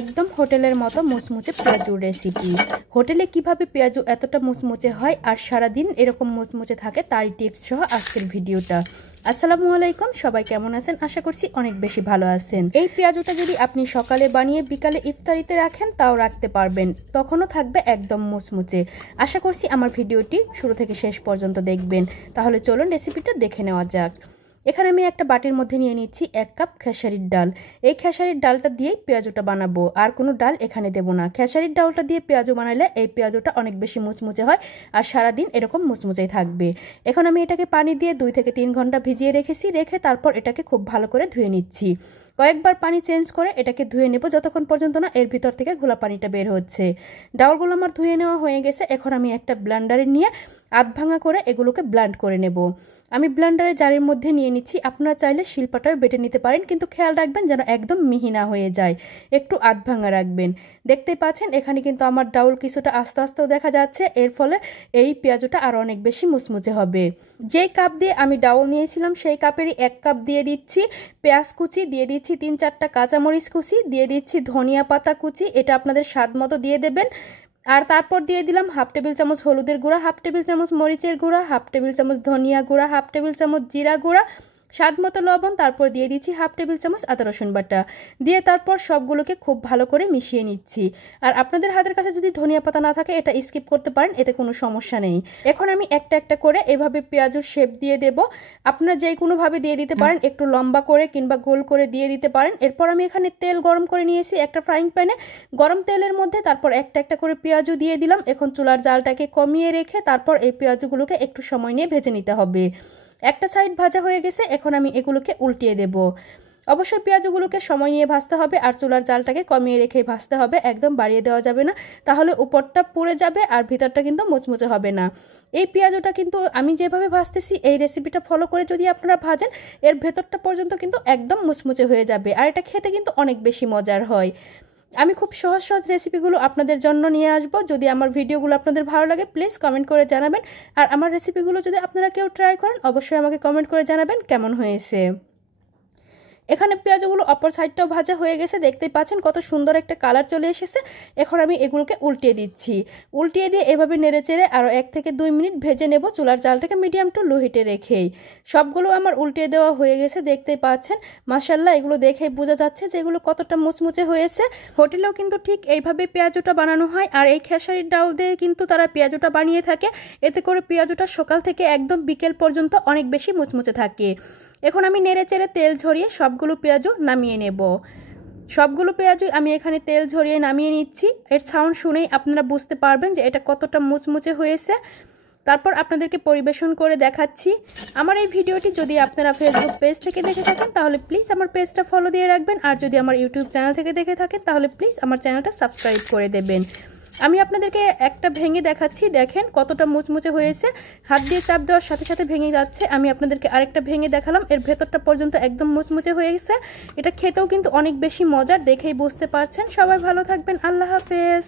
একদম হোটেলের মতো মুচমুচে পেঁয়াজুর রেসিপি। হোটেলে কিভাবে পেঁয়াজু এতটা মুচমুচে হয় আর সারাদিন এরকম মুচমুচে থাকে তারই টিপস সহ আজকের ভিডিওটা। আসসালামু আলাইকুম, সবাই কেমন আছেন? আশা করছি অনেক বেশি ভালো আছেন। এই পেঁয়াজুটা যদি আপনি সকালে বানিয়ে বিকালে ইফতারিতে রাখেন তাও রাখতে পারবেন, তখনও থাকবে একদম মুচমুচে। আশা করছি আমার ভিডিওটি শুরু থেকে শেষ পর্যন্ত দেখবেন। তাহলে চলুন রেসিপিটা দেখে নেওয়া যাক। এখানে আমি একটা বাটির মধ্যে নিয়ে নিচ্ছি 1 কাপ খেসারির ডাল। এই খেসারির ডালটা দিয়েই পেঁয়াজুটা বানাবো, আর কোনো ডাল এখানে দেব না। খেসারির ডালটা দিয়ে পেঁয়াজু বানালে এই পেঁয়াজুটা অনেক বেশি মুচমুচে হয় আর সারাদিন এরকম মুচমুচেই থাকবে। এখন আমি এটাকে পানি দিয়ে 2 থেকে 3 ঘন্টা ভিজিয়ে রেখে তারপর এটাকে খুব ভালো করে ধুয়ে নিচ্ছি। কয়েকবার পানি চেঞ্জ করে এটাকে ধুয়ে নেব যতক্ষণ পর্যন্ত না এর ভিতর থেকে ঘোলা পানিটা বের হচ্ছে। ডালগুলো আমার ধুয়ে নেওয়া হয়ে গেছে। এখন আমি একটা ব্লেন্ডারে নিয়ে আধ ভাঙা করে এগুলোকে ব্লেন্ড করে নেব। আমি ব্লেন্ডারের জারের মধ্যে নিয়ে নিচ্ছি। আপনারা চাইলে শিলপাটাও বেটে নিতে পারেন, কিন্তু খেয়াল রাখবেন যেন একদম মিহি না হয়ে যায়, একটু আধ ভাঙা রাখবেন। দেখতেই পাচ্ছেন এখানে কিন্তু আমার ডাউল কিছুটা আস্তে আস্তেও দেখা যাচ্ছে। এর ফলে এই পেঁয়াজুটা আরও অনেক বেশি মুচমুচে হবে। যেই কাপ দিয়ে আমি ডাউল নিয়েছিলাম সেই কাপেরই 1 কাপ দিয়ে দিচ্ছি পেঁয়াজ কুচি, দিয়ে দিচ্ছি 3-4টা কাঁচামরিচ কুচি, দিয়ে দিচ্ছি ধনিয়া পাতা কুচি, এটা আপনাদের স্বাদ মতো দিয়ে দেবেন। আর তারপর দিয়ে দিলাম 1/2 টেবিল চামচ হলুদের গুঁড়া, 1/2 টেবিল চামচ মরিচের গুঁড়া, 1/2 টেবিল চামচ ধনিয়া গুঁড়া, 1/2 টেবিল চামচ জিরা গুঁড়া, স্বাদ মতো লবণ। তারপর দিয়ে দিচ্ছি 1/2 টেবিল চামচ আদা রসুন বাটা দিয়ে তারপর সবগুলোকে খুব ভালো করে মিশিয়ে নিচ্ছি। আর আপনাদের হাতের কাছে যদি ধনিয়া পাতা না থাকে এটা স্কিপ করতে পারেন, এতে কোনো সমস্যা নেই। এখন আমি একটা একটা করে এভাবে পেঁয়াজুর শেপ দিয়ে দেব। আপনারা যে কোনোভাবে দিয়ে দিতে পারেন, একটু লম্বা করে কিংবা গোল করে দিয়ে দিতে পারেন। এরপর আমি এখানে তেল গরম করে নিয়েছি একটা ফ্রাইং প্যানে। গরম তেলের মধ্যে তারপর একটা একটা করে পেঁয়াজু দিয়ে দিলাম। এখন চুলার জালটাকে কমিয়ে রেখে তারপর এই পেঁয়াজুগুলোকে একটু সময় নিয়ে ভেজে নিতে হবে। একটা সাইড ভাজা হয়ে গেছে, এখন আমি এগুলোকে উল্টিয়ে দেব। অবশ্যই পেঁয়াজগুলোকে সময় নিয়ে ভাজতে হবে আর চুলার জালটাকে কমিয়ে রেখে ভাজতে হবে, একদম বাড়িয়ে দেওয়া যাবে না, তাহলে উপরটা পুড়ে যাবে আর ভিতরটা কিন্তু মুচমুচে হবে না। এই পেঁয়াজটা কিন্তু আমি যেভাবে ভাজতেছি এই রেসিপিটা ফলো করে যদি আপনারা ভাজেন এর ভেতরটা পর্যন্ত কিন্তু একদম মুচমুচে হয়ে যাবে আর এটা খেতে কিন্তু অনেক বেশি মজার হয়। আমি খুব সহজ সহজ রেসিপিগুলো আপনাদের জন্য নিয়ে আসবো। যদি আমার ভিডিওগুলো আপনাদের ভালো লাগে প্লিজ কমেন্ট করে জানাবেন। আর আমার রেসিপিগুলো যদি আপনারা কেউ ট্রাই করেন অবশ্যই আমাকে কমেন্ট করে জানাবেন কেমন হয়েছে। এখানে পেঁয়াজগুলো অপর সাইডটাও ভাজা হয়ে গেছে, দেখতেই পাচ্ছেন কত সুন্দর একটা কালার চলে এসেছে। এখন আমি এগুলোকে উল্টিয়ে দিচ্ছি। উল্টিয়ে দিয়ে এভাবে নেড়েচেড়ে আরও 1 থেকে 2 মিনিট ভেজে নেব, চুলার জালটাকে মিডিয়াম টু লো হিটে রেখেই। সবগুলো আমার উল্টিয়ে দেওয়া হয়ে গেছে, দেখতেই পাচ্ছেন মাশাআল্লাহ এগুলো দেখেই বোঝা যাচ্ছে যে এগুলো কতটা মুচমুচে হয়েছে। হোটেলেও কিন্তু ঠিক এইভাবে পেঁয়াজুটা বানানো হয় আর এই খেসারির ডাল দিয়ে কিন্তু তারা পেঁয়াজুটা বানিয়ে থাকে। এতে করে পেঁয়াজুটা সকাল থেকে একদম বিকেল পর্যন্ত অনেক বেশি মুচমুচে থাকে। এখন আমি নেড়েচেড়ে তেল ঝরিয়ে সবগুলো পেঁয়াজু নামিয়ে নেব। সবগুলো পেঁয়াজু আমি এখানে তেল ঝরিয়ে নামিয়ে নিচ্ছি। এর সাউন্ড শুনেই আপনারা বুঝতে পারবেন যে এটা কতটা মুচমুচে হয়েছে। তারপর আপনাদেরকে পরিবেশন করে দেখাচ্ছি। আমার এই ভিডিওটি যদি আপনারা ফেসবুক পেজ থেকে দেখে থাকেন তাহলে প্লিজ আমার পেজটা ফলো দিয়ে রাখবেন, আর যদি আমার ইউটিউব চ্যানেল থেকে দেখে থাকেন তাহলে প্লিজ আমার চ্যানেলটা সাবস্ক্রাইব করে দেবেন। আমি আপনাদেরকে একটা ভেঙে দেখাচ্ছি, দেখেন কতটা মুচমুচে হয়েছে, হাত দিয়ে চাপ দেওয়ার সাথে সাথে ভেঙে যাচ্ছে। আমি আপনাদেরকে আরেকটা ভেঙে দেখালাম, এর ভেতরটা পর্যন্ত একদম মুচমুচে হয়ে গেছে। এটা খেতেও কিন্তু অনেক বেশি মজার, দেখেই বুঝতে পারছেন। সবাই ভালো থাকবেন, আল্লাহ হাফেজ।